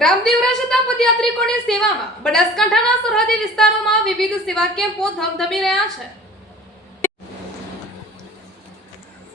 રામદેવરા જતા પદયાત્રિકોની સેવામાં બનાસકાંઠાના સરહદી વિસ્તારોમાં વિવિધ સેવા કેમ્પો ધમધમી રહ્યા છે।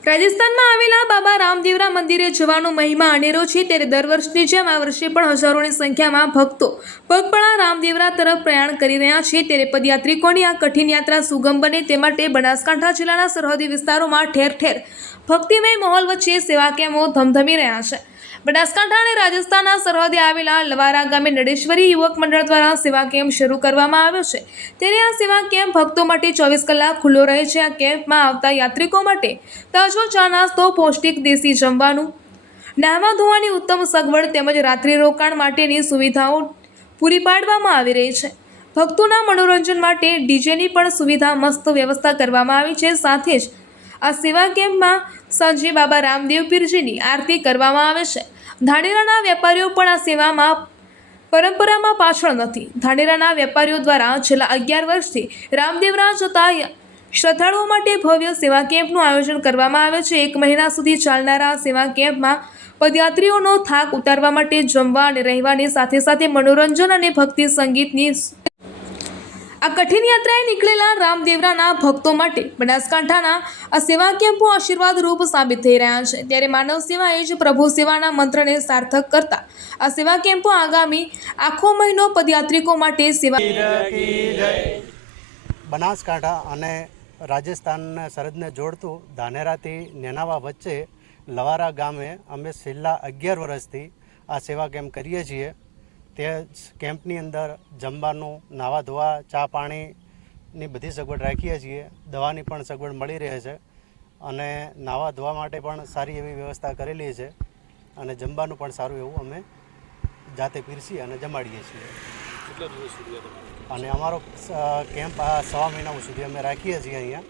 રાજસ્થાનમાં આવેલા બાબા રામદેવરા મંદિરે જવાનો મહિમા અનેરો છે, ત્યારે દર વર્ષની જેમ આ વર્ષે પણ હજારોની સંખ્યામાં ભક્તો પગપાળા રામદેવરા તરફ પ્રયાણ કરી રહ્યા છે। ત્યારે પદયાત્રિકોની આ કઠિન યાત્રા સુગમ બને તે માટે બનાસકાંઠા જિલ્લાના સરહદી વિસ્તારોમાં ઠેર ઠેર ભક્તિમય માહોલ વચ્ચે સેવા કેમ્પો ધમધમી રહ્યા છે। બનાસકાંઠા અને રાજસ્થાનના સરહદે આવેલા લવારા ગામે નડેશ્વરી યુવક મંડળ દ્વારા સેવા કેમ્પ શરૂ કરવામાં આવ્યો છે। ત્યારે આ સેવા કેમ્પ ભક્તો માટે 24 કલાક ખુલ્લો રહે છે। આ કેમ્પમાં આવતા યાત્રિકો માટે તાજો ચા નાસ્તો, પૌષ્ટિક દેશી જમવાનું, નાહવા ધોવાની ઉત્તમ સગવડ તેમજ રાત્રિ રોકાણ માટેની સુવિધાઓ પૂરી પાડવામાં આવી રહી છે। ભક્તોના મનોરંજન માટે ડીજેની પણ સુવિધા મસ્ત વ્યવસ્થા કરવામાં આવી છે। સાથે જ આ સેવા કેમ્પમાં સાંજે બાબા રામદેવ પીરજીની આરતી કરવામાં આવે છે। ધાનેરાના વેપારીઓ પણ આ સેવામાં પરંપરામાં પાછળ નથી। ધાનેરાના વેપારીઓ દ્વારા છેલ્લા 11 વર્ષથી રામદેવરા જતા શ્રદ્ધાળુઓ માટે ભવ્ય સેવા કેમ્પનું આયોજન કરવામાં આવે છે। 1 મહિના સુધી ચાલનારા આ સેવા કેમ્પમાં પદયાત્રીઓનો થાક ઉતારવા માટે જમવા અને રહેવાની સાથે સાથે મનોરંજન અને ભક્તિ સંગીતની આ કઠિન યાત્રાએ નીકળેલા રામદેવરાના ભક્તો માટે બનાસકાંઠાના આ સેવા કેમ્પો આશીર્વાદરૂપ સાબિત થઈ રહ્યા છે। ત્યારે માનવ સેવા એ જ પ્રભુ સેવાના મંત્રને સાર્થક કરતા આ સેવા કેમ્પો આગામી આખો મહિનો પદયાત્રિકો માટે સેવા બનાસકાંઠા અને રાજસ્થાનના સરહદને જોડતું ધાનેરાથી નેનાવા વચ્ચે લવારા ગામે અમે છેલ્લા 11 વર્ષથી આ સેવા કેમ્પ કરીએ છીએ। તે કેમ્પની અંદર જમવાનું, નાવા ધોવા, ચા પાણીની બધી સગવડ રાખીએ છીએ। દવાની પણ સગવડ મળી રહે છે અને નાવા ધોવા માટે પણ સારી એવી વ્યવસ્થા કરેલી છે અને જમવાનું પણ સારું એવું અમે જાતે પીરસી અને જમાડીએ છીએ। કેટલા દિવસ સુધી અને અમારો કેમ્પ આ 1.5 મહિના સુધી અમે રાખીએ છીએ અહીંયા।